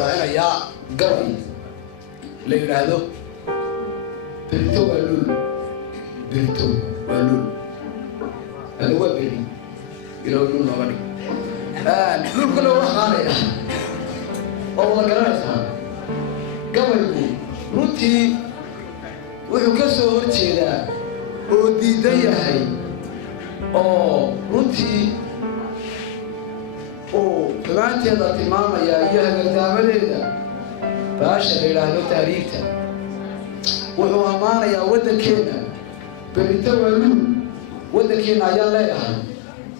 رأينا يا قوي لين هذا بريتو ولول هذا هو بري يلولون لغني لول كله وحالي والله قرأتها قوي runtii wuxuu ka soo horjeedaa oo diidan yahay oo runtii oo xumaanteeda tilmaamaya iyo hagardaamadeeda baasha la yidhaahdo taariikhta wuxuu ammaanayaa waddankeena berito waaluul waddankeena ayaan leeyahay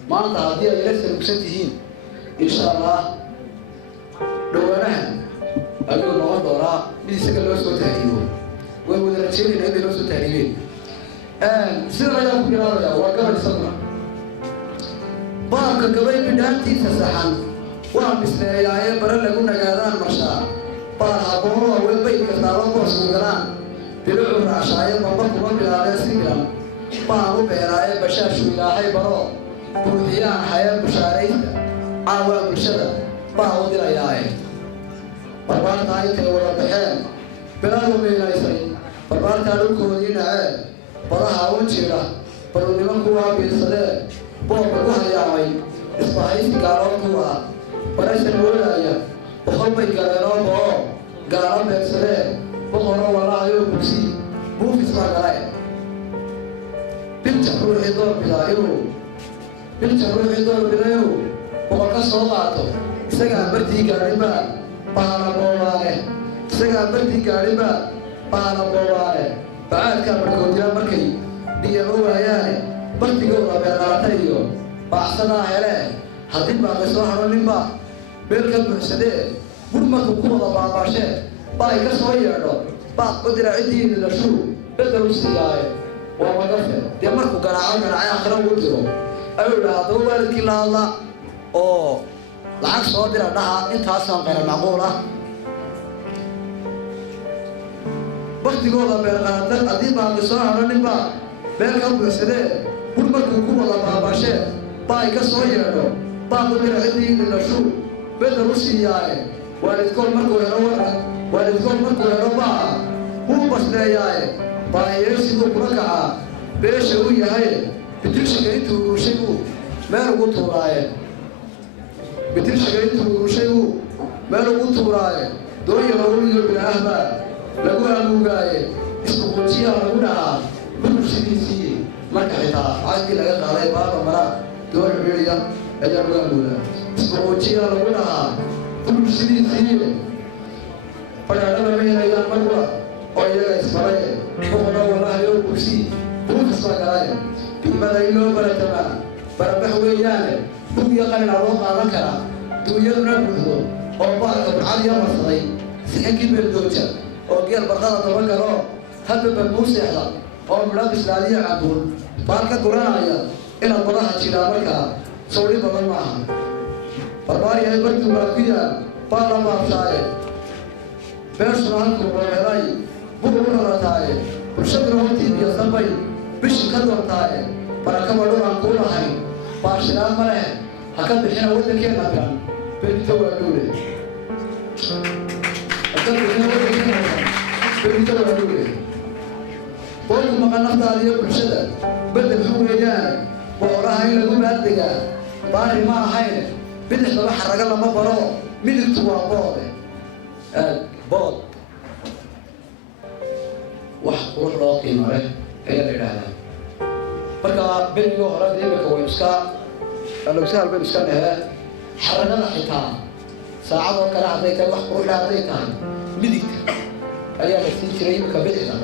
maanta haddii ay la sarugsan tihiin insha allah dhawaanahan ayuu noqon doonaa mid isaga loo soo tahriibo way wada rajeynayna inay loo soo tahriibeen sidan ayaan ku bilaabaya waa gabadh isaguna baabka gabay bidhaantiisa saxan waa misleeyaaye bare lagu nagaadaan marshaa baal haboono haween bay kartaaba boosku galaan bilucu raashaaye bamba kuma bilaabee si milan baan u beeraaye bashaashu ilaahay baro buuxiyaan xayaan bushaaraysta caawaa bulshada baa u dirayaaye barbaartaa intay wada baxeen bilaadu meynaysay barbaartaa dhulkoodii dhaceen badaha u jira baru nimanku waa biirsadeen boobka ku hayaamay isbahaysi gaaloodku ah barashan woodaaya boqol bay galeenoo boo gaalo beegsadeen boqoro walaayoo bugsi buufis baa galeen bilja ruuxii doorbidaa inuu boqol ka soo qaato isagaa bartii gaadhinbaa baana boobaane isagaa bartii gaadhinbaa baana boobaane bacaadkaa barkoodila markay dhiyamo waayaane bartigooda beerqalatay iyo baacsadaa helee haddii baaqay soo haro ninbaa meel ka buuxsadee bur markuu ku wada baabaashee baay ka soo yeedho baaq u dira ciddiidi dhashuu bedel u siiyaaye waa magafe dee markuu ganaacay aakhira ugu diro ayuu idhaa haddaba waalidkii la hadla oo lacag soo dira dhaha intaasaan qayra macquul ah baktigooda beerqalatay haddii baaqay soo haro ninbaa meel ka buuxsadee bur markuu ku wada baabaashee baay ka soo yeedho baaq u dira ciddiidi dhashuu bedel u siiyaaye waalidkood markuu helo baa wuu basleeyaaye baahiyeersiguu kula kacaa beesha u yahay bitilshiga intuu uruushay buu meel ugu tuuraaye dooya lowliyo bilaahbaa lagu amuugaaye isbuquujiyaa lagu dhahaa burbursidiisii marka xitaa caagii laga qaaday baaba maraa doon xubiriya ayaa lagu amuugaa isbuquujiyaa lagu dhahaa burbursidiisii fadhaadhaba ma helayaan marwa oo iyaga isfaraye boqono walahayoo bursi buufis baa galaaye biimada in loo baratamaa barabax weeyaane bug iyo qalina loo qaadan karaa duunyaduna buuxdo oo baalka burcadiya marsaday sixankii beeldooja oo geel barqada daba galo hadba balbuu seexda oo midha bislaadiya cabuul baal ka guranaya inaad badaha jiraa markaa sawdhi badan maaha barbaariyahay bartuu baa ku yaal baa la baabshaaye beeshuna halkuu rohelay bug u dhalataaye bulshaduna hortiidiyo sambay bishi ka doortaaye barakaba dhulaan kuu lahayn baashiraan ma leh ha ka bixina waddankeenna kan berito waa dhuule boolku maqan naftaada iyo bulshada bedel xun weeyaane boqoraha in lagu baaddegaa baari ma ahayn bidixdaba xaraga lama baro midigtu waa boode bood wax qurux loo qiimo leh ayaa la yidhaahdaa marka berigii hore dee imika waynu iska alowsahal baynu iska dhehee xaragada xitaa saacadoo kale hadday tahay wax quruxle hadday tahay midigta ayaa la siin jiray imika bidixda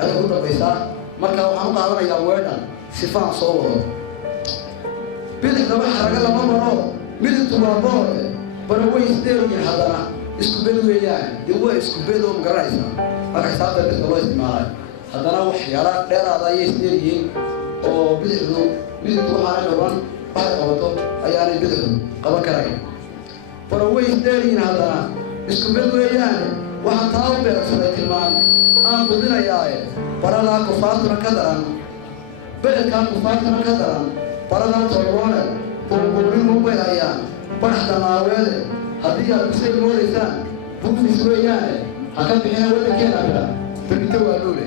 ayay u dambaysaa marka waxaan u qaadanayaa weedhan sifaan soo wado bidixdaba xaraga lama baro midigtu waa boode bara way isdheeryihin haddana isku bed weeyaan dee waa isku bed oo magaranaysaa marka xisaabta dadka loo isticmaalay haddana waxyaala dheeraada ayay isdheeryihiin oo bidixdu waxaana dhaban waxay qabato ayaanay bidixdu qaban karayn bara way isdheeryihin haddana isku bed weeyaane waxaan taa u beegsaday tilmaan aan budinayaaye baradaa kufaartuna ka daran beledkaa kufaartuna ka daran baradan tolboone buurbuurin u bayhayaan barax danaaweede haddii aad kusay moodaysaan بوفي سويانه هكذا هنا ولا كين أبدا بالتوا الأولى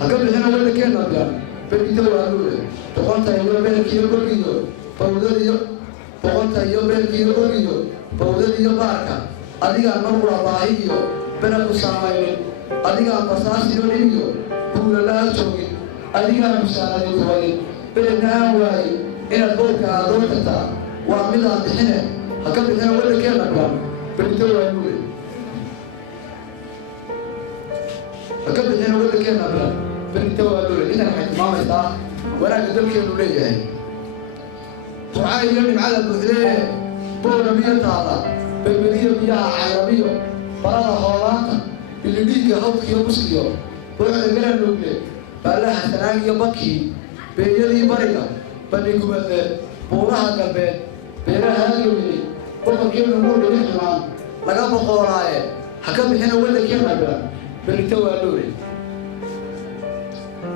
هكذا هنا ولا كين أبدا بالتوا الأولى تقولت يوم بين كيلو كيلو فوضى تقولت يوم بين كيلو كيلو فوضى يوم باركة أديك المرور باهيو بنا كسامين أديك البصاص يونيو بقول لا شوكي أديك المساعدة يقولي بنا واي إن البوكا دورتها وعملها بحنا هكذا هنا ولا كين أبدا بالتوا الأولى هكذا هنا ولا كين أبدا بالتوا الأولى إذا حد ما يطلع ولا قدام كيلو ليه وعاي يوم على البحرين بورا مية طالع بالمدينة مياه عربية برا هولاتا اللي بيجي هوك يوم مسكيو بورا المرة الأولى بلها ثنائي بكي بيجي بريا بنيكم بورا هالبيت بيرا هالجوي بورا كيلو نقول لحنا لقى بخوراي هكذا هنا ولا كيلو أبدا بالتوا الأولى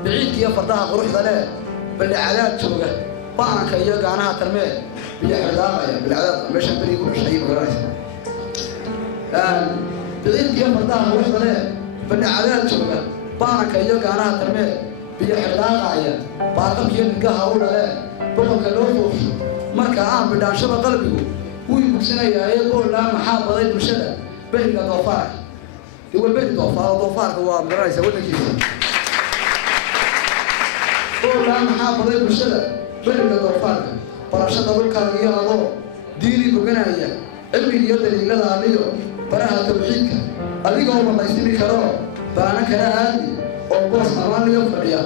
بعيد يا فرضها قروح ذلك بالعادات شوقه بانك يا قعناها ترميه بالعادات بالعادات مش هنبري يقول شيء بغيره بعيد يا فرضها قروح ذلك بالعادات شوقه بانك يا قعناها ترميه بالعادات بارقم يلقاها ولا لا بقولك لو marka aan bidhaanshada qalbigu uu ibsanayaa ayagoo la maxaa baday bulshada beriga doofaar doofaarka waa madaraysa wadankiisa oo la maxaa baday bulshada beriga doofaarka barashada dhulkaaga iyo adoo diini boganaya cilmiga iyo daliilada adiyo baraha tawxiidka adigoo wadaysini karo baana kala aadi oo boos amaan iyo fadhiya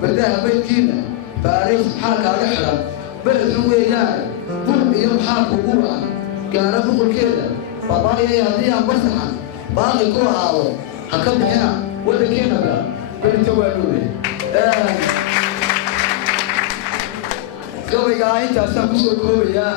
bardaha baydkiina baaris xaalkaaga xiran بلد وياه بول يوم حاكو بولا كان بقول كذا بابايا يهديها مسحا باقي كوها هذا حكم هنا ولا كينا بقى بالتوالوني قبل قاعد تاسع بسوق كويا